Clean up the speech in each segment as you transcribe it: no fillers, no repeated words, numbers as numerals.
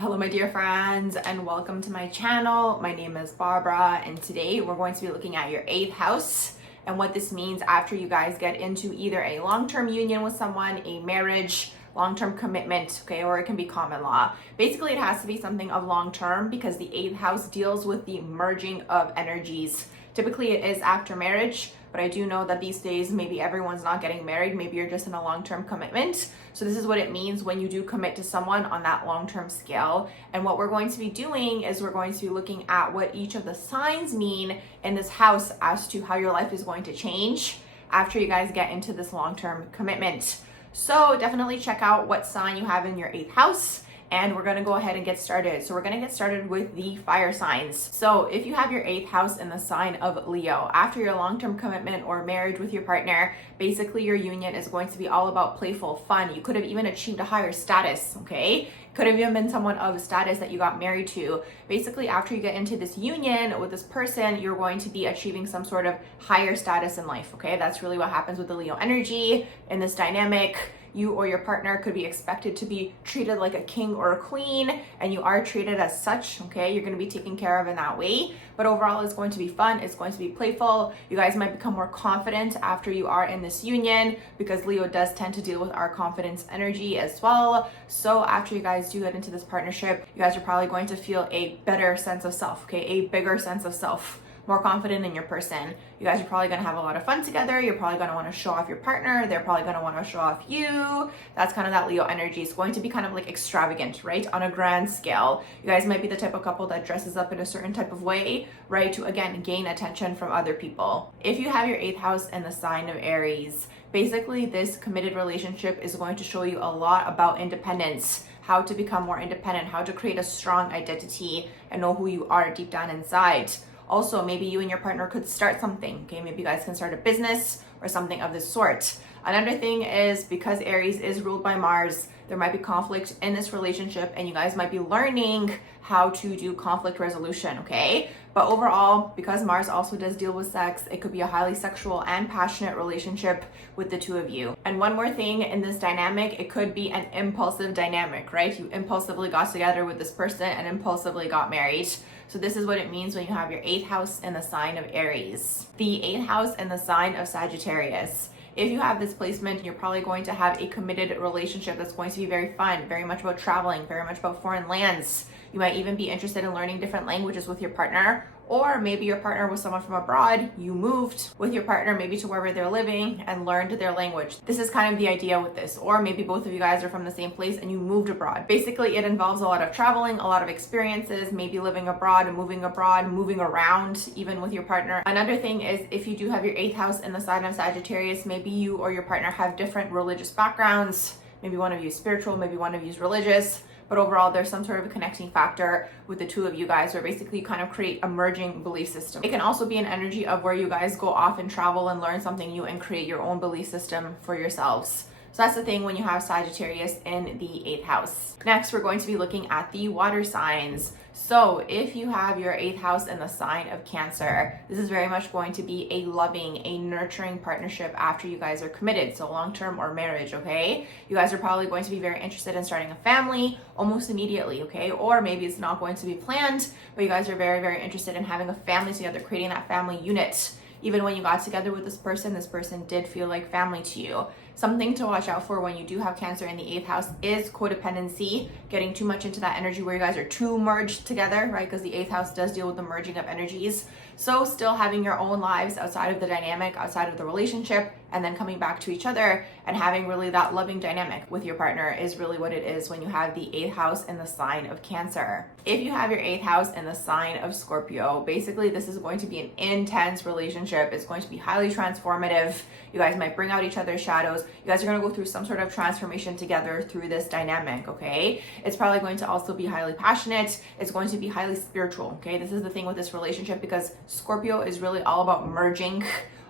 Hello my dear friends and welcome to my channel. My name is Barbara and today we're going to be looking at your 8th house and what this means after you guys get into either a long-term union with someone, a marriage, long-term commitment, okay, or it can be common law. Basically, it has to be something of long-term because the 8th house deals with the merging of energies. Typically, it is after marriage, but I do know that these days, maybe everyone's not getting married. Maybe you're just in a long-term commitment. So this is what it means when you do commit to someone on that long-term scale. And what we're going to be doing is we're going to be looking at what each of the signs mean in this house as to how your life is going to change after you guys get into this long-term commitment. So definitely check out what sign you have in your 8th house. And we're gonna go ahead and get started. So we're gonna get started with the fire signs. So if you have your 8th house in the sign of Leo, after your long-term commitment or marriage with your partner, basically your union is going to be all about playful fun. You could have even achieved a higher status, okay? Could have even been someone of status that you got married to. Basically, after you get into this union with this person, you're going to be achieving some sort of higher status in life, okay? That's really what happens with the Leo energy in this dynamic. You or your partner could be expected to be treated like a king or a queen, and you are treated as such, okay? You're gonna be taken care of in that way, but overall it's going to be fun, it's going to be playful. You guys might become more confident after you are in this union because Leo does tend to deal with our confidence energy as well. So after you guys do get into this partnership, you guys are probably going to feel a better sense of self, okay? A bigger sense of self. More confident in your person. You guys are probably gonna have a lot of fun together. You're probably gonna wanna show off your partner. They're probably gonna wanna show off you. That's kind of that Leo energy. It's going to be kind of like extravagant, right? On a grand scale. You guys might be the type of couple that dresses up in a certain type of way, right? To again, gain attention from other people. If you have your 8th house in the sign of Aries, basically this committed relationship is going to show you a lot about independence, how to become more independent, how to create a strong identity and know who you are deep down inside. Also, maybe you and your partner could start something, okay? Maybe you guys can start a business or something of this sort. Another thing is because Aries is ruled by Mars, there might be conflict in this relationship and you guys might be learning how to do conflict resolution, okay? But overall, because Mars also does deal with sex, it could be a highly sexual and passionate relationship with the two of you. And one more thing in this dynamic, it could be an impulsive dynamic, right? You impulsively got together with this person and impulsively got married. So this is what it means when you have your 8th house in the sign of Aries. The 8th house in the sign of Sagittarius. If you have this placement, you're probably going to have a committed relationship that's going to be very fun, very much about traveling, very much about foreign lands. You might even be interested in learning different languages with your partner, or maybe your partner was someone from abroad. You moved with your partner maybe to wherever they're living and learned their language. This is kind of the idea with this. Or maybe both of you guys are from the same place and you moved abroad. Basically, it involves a lot of traveling, a lot of experiences, maybe living abroad, moving around, even with your partner. Another thing is if you do have your 8th house in the sign of Sagittarius, maybe you or your partner have different religious backgrounds. Maybe one of you is spiritual, maybe one of you is religious. But overall, there's some sort of a connecting factor with the two of you guys where basically you kind of create a merging belief system. It can also be an energy of where you guys go off and travel and learn something new and create your own belief system for yourselves. So that's the thing when you have Sagittarius in the 8th house. Next, we're going to be looking at the water signs. So if you have your 8th house in the sign of Cancer, this is very much going to be a loving, a nurturing partnership after you guys are committed. So long-term or marriage, okay? You guys are probably going to be very interested in starting a family almost immediately, okay? Or maybe it's not going to be planned, but you guys are very, very interested in having a family together, creating that family unit. Even when you got together with this person did feel like family to you. Something to watch out for when you do have Cancer in the 8th house is codependency, getting too much into that energy where you guys are too merged together, right? Because the 8th house does deal with the merging of energies. So still having your own lives outside of the dynamic, outside of the relationship, and then coming back to each other and having really that loving dynamic with your partner is really what it is when you have the 8th house in the sign of Cancer. If you have your 8th house in the sign of Scorpio, basically this is going to be an intense relationship. It's going to be highly transformative. You guys might bring out each other's shadows. You guys are going to go through some sort of transformation together through this dynamic, okay? It's probably going to also be highly passionate. It's going to be highly spiritual, okay? This is the thing with this relationship because Scorpio is really all about merging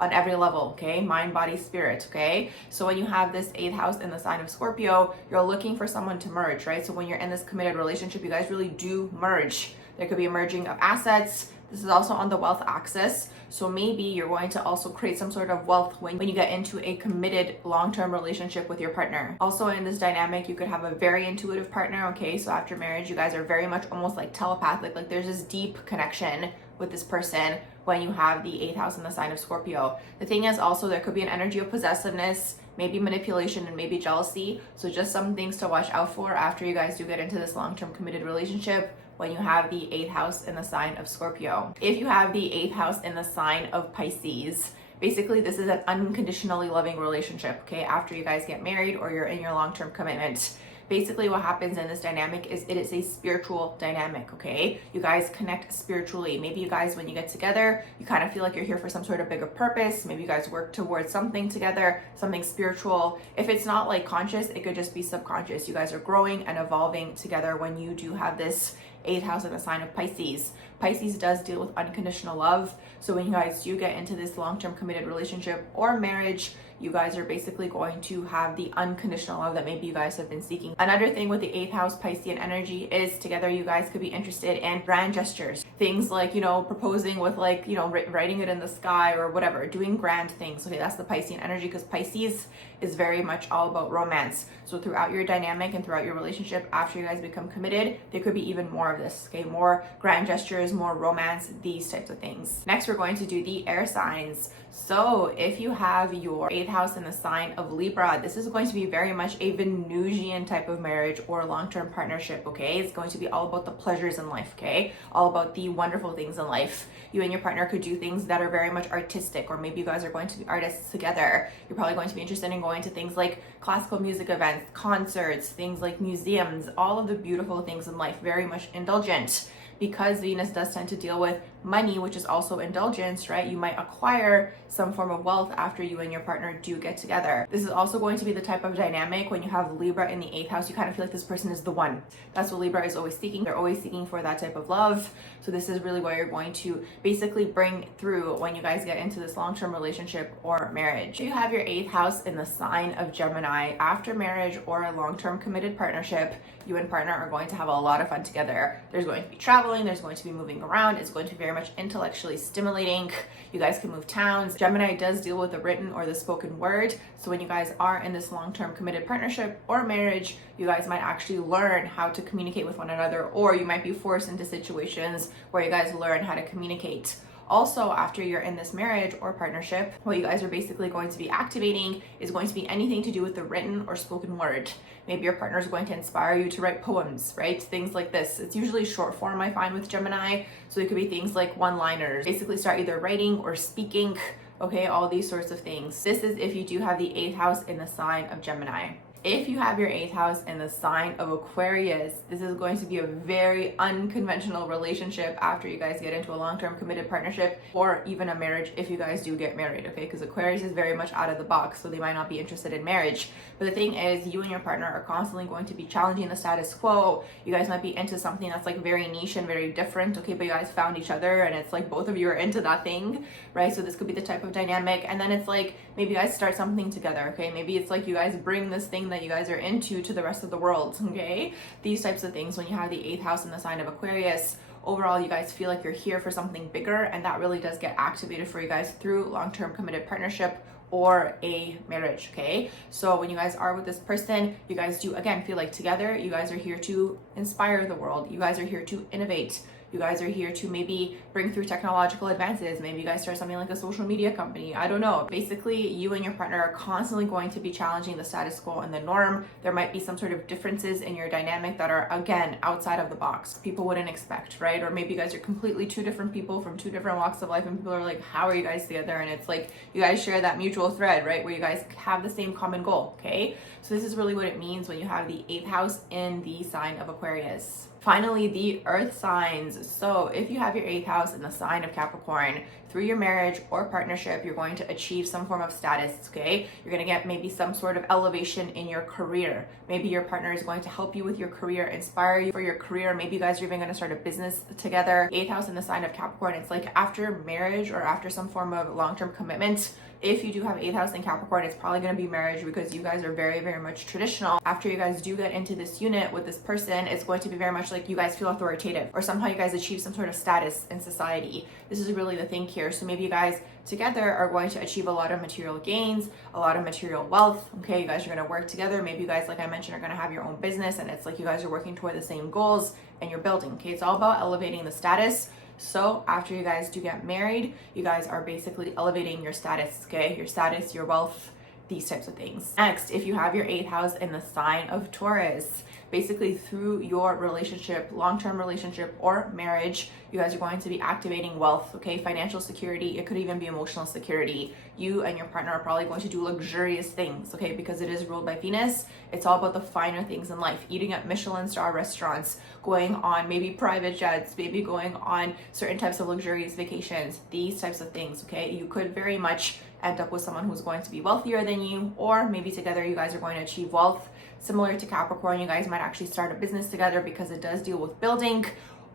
on every level, okay? Mind, body, spirit, okay? So when you have this 8th house in the sign of Scorpio, you're looking for someone to merge, right? So when you're in this committed relationship, you guys really do merge. There could be a merging of assets. This is also on the wealth axis. So maybe you're going to also create some sort of wealth when you get into a committed long-term relationship with your partner. Also in this dynamic, you could have a very intuitive partner, okay? So after marriage, you guys are very much almost like telepathic, like there's this deep connection with this person when you have the 8th house in the sign of Scorpio. The thing is also there could be an energy of possessiveness, maybe manipulation, and maybe jealousy. So just some things to watch out for after you guys do get into this long-term committed relationship when you have the 8th house in the sign of Scorpio. If you have the 8th house in the sign of Pisces, basically this is an unconditionally loving relationship, okay? After you guys get married or you're in your long-term commitment. Basically what happens in this dynamic is it is a spiritual dynamic, okay? You guys connect spiritually. Maybe you guys, when you get together, you kind of feel like you're here for some sort of bigger purpose. Maybe you guys work towards something together, something spiritual. If it's not like conscious, it could just be subconscious. You guys are growing and evolving together when you do have this 8th house in the sign of Pisces. Pisces does deal with unconditional love. So when you guys do get into this long-term committed relationship or marriage, you guys are basically going to have the unconditional love that maybe you guys have been seeking. Another thing with the 8th house Piscean energy is together you guys could be interested in grand gestures. Things like, you know, proposing with like, you know, writing it in the sky or whatever, doing grand things. Okay, that's the Piscean energy because Pisces is very much all about romance. So throughout your dynamic and throughout your relationship, after you guys become committed, there could be even more of this, okay? More grand gestures, more romance, these types of things. Next, we're going to do the air signs. So if you have your 8th house in the sign of Libra, this is going to be very much a Venusian type of marriage or long-term partnership, okay? It's going to be all about the pleasures in life, okay? All about the wonderful things in life. You and your partner could do things that are very much artistic, or maybe you guys are going to be artists together. You're probably going to be interested in going to things like classical music events, concerts, things like museums, all of the beautiful things in life, very much indulgent. Because Venus does tend to deal with money, which is also indulgence, right? You might acquire some form of wealth after you and your partner do get together. This is also going to be the type of dynamic when you have Libra in the 8th house, you kind of feel like this person is the one. That's what Libra is always seeking. They're always seeking for that type of love. So this is really what you're going to basically bring through when you guys get into this long-term relationship or marriage. If you have your 8th house in the sign of Gemini, after marriage or a long-term committed partnership, you and partner are going to have a lot of fun together. There's going to be traveling, there's going to be moving around, it's going to be very much intellectually stimulating. You guys can move towns. Gemini does deal with the written or the spoken word. So when you guys are in this long-term committed partnership or marriage, you guys might actually learn how to communicate with one another, or you might be forced into situations where you guys learn how to communicate. Also, after you're in this marriage or partnership, what you guys are basically going to be activating is going to be anything to do with the written or spoken word. Maybe your partner is going to inspire you to write poems, right? Things like this. It's usually short form, I find, with Gemini. So it could be things like one-liners. Basically start either writing or speaking, okay? All these sorts of things. This is if you do have the 8th house in the sign of Gemini. If you have your 8th house in the sign of Aquarius, this is going to be a very unconventional relationship after you guys get into a long-term committed partnership or even a marriage if you guys do get married, okay? Because Aquarius is very much out of the box, so they might not be interested in marriage. But the thing is, you and your partner are constantly going to be challenging the status quo. You guys might be into something that's like very niche and very different, okay? But you guys found each other and it's like both of you are into that thing, right? So this could be the type of dynamic. And then it's like, maybe you guys start something together, okay? Maybe it's like you guys bring this thing that you guys are into to the rest of the world, okay? These types of things when you have the 8th house in the sign of Aquarius. Overall, you guys feel like you're here for something bigger, and that really does get activated for you guys through long-term committed partnership or a marriage, okay? So when you guys are with this person, you guys do, again, feel like together, you guys are here to inspire the world. You guys are here to innovate. You guys are here to maybe bring through technological advances. Maybe you guys start something like a social media company. I don't know. Basically, you and your partner are constantly going to be challenging the status quo and the norm. There might be some sort of differences in your dynamic that are, again, outside of the box. People wouldn't expect, right? Or maybe you guys are completely two different people from two different walks of life and people are like, how are you guys together? And it's like, you guys share that mutual thread, right? Where you guys have the same common goal, okay? So this is really what it means when you have the 8th house in the sign of Aquarius. Finally, the earth signs. So if you have your 8th house in the sign of Capricorn, through your marriage or partnership, you're going to achieve some form of status, okay? You're going to get maybe some sort of elevation in your career. Maybe your partner is going to help you with your career, inspire you for your career. Maybe you guys are even going to start a business together. 8th house in the sign of Capricorn, it's like after marriage or after some form of long-term commitment. If you do have 8th house in Capricorn, it's probably going to be marriage because you guys are very, very much traditional. After you guys do get into this unit with this person, it's going to be very much like you guys feel authoritative, or somehow you guys achieve some sort of status in society. This is really the thing here. So maybe you guys together are going to achieve a lot of material gains, a lot of material wealth. Okay, you guys are going to work together. Maybe you guys, like I mentioned, are going to have your own business, and it's like you guys are working toward the same goals and you're building. Okay, it's all about elevating the status. So after you guys do get married, you guys are basically elevating your status, okay? Your status, your wealth, these types of things. Next, if you have your 8th house in the sign of Taurus, basically through your relationship, long-term relationship or marriage, you guys are going to be activating wealth, okay? Financial security, it could even be emotional security. You and your partner are probably going to do luxurious things, okay? Because it is ruled by Venus. It's all about the finer things in life. Eating at Michelin star restaurants, going on maybe private jets, maybe going on certain types of luxurious vacations, these types of things, okay? You could very much end up with someone who's going to be wealthier than you, or maybe together you guys are going to achieve wealth. Similar to Capricorn, you guys might actually start a business together because it does deal with building.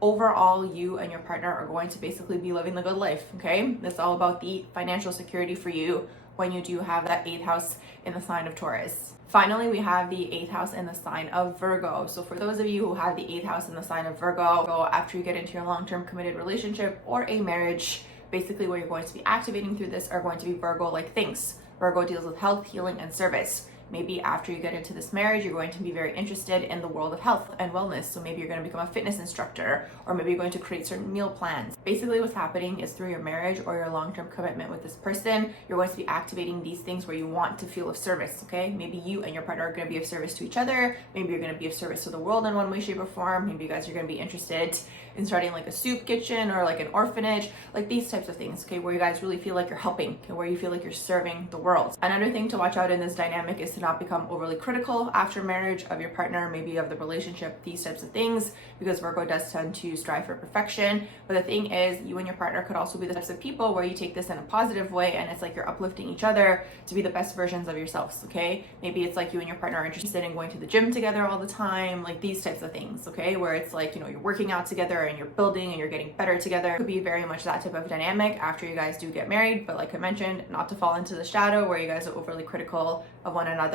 Overall, you and your partner are going to basically be living the good life, okay? It's all about the financial security for you when you do have that 8th house in the sign of Taurus. Finally, we have the 8th house in the sign of Virgo. So for those of you who have the 8th house in the sign of Virgo, after you get into your long-term committed relationship or a marriage, basically what you're going to be activating through this are going to be Virgo-like things. Virgo deals with health, healing, and service. Maybe after you get into this marriage, you're going to be very interested in the world of health and wellness. So maybe you're going to become a fitness instructor, or maybe you're going to create certain meal plans. Basically what's happening is through your marriage or your long-term commitment with this person, you're going to be activating these things where you want to feel of service, okay? Maybe you and your partner are going to be of service to each other. Maybe you're going to be of service to the world in one way, shape, or form. Maybe you guys are going to be interested in starting like a soup kitchen or like an orphanage, like these types of things, okay? Where you guys really feel like you're helping, okay? Where you feel like you're serving the world. Another thing to watch out in this dynamic is to not become overly critical after marriage of your partner, maybe of the relationship, these types of things, because Virgo does tend to strive for perfection. But the thing is, you and your partner could also be the types of people where you take this in a positive way, and it's like you're uplifting each other to be the best versions of yourselves, okay? Maybe it's like you and your partner are interested in going to the gym together all the time, like these types of things, okay? Where it's like, you know, you're working out together and you're building and you're getting better together. It could be very much that type of dynamic after you guys do get married, but like I mentioned, not to fall into the shadow where you guys are overly critical of one another.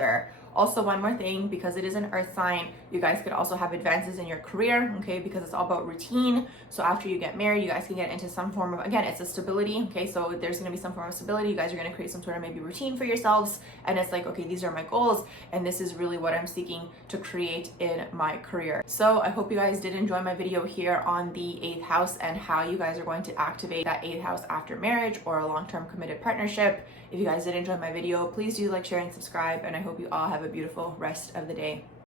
Also, one more thing, because it is an earth sign, you guys could also have advances in your career, okay, because it's all about routine. So after you get married, you guys can get into some form of, again, it's a stability, okay, so there's going to be some form of stability. You guys are going to create some sort of maybe routine for yourselves, and it's like, okay, these are my goals, and this is really what I'm seeking to create in my career. So I hope you guys did enjoy my video here on the 8th house and how you guys are going to activate that 8th house after marriage or a long-term committed partnership. If you guys did enjoy my video, please do like, share, and subscribe, and I hope you all have a beautiful rest of the day.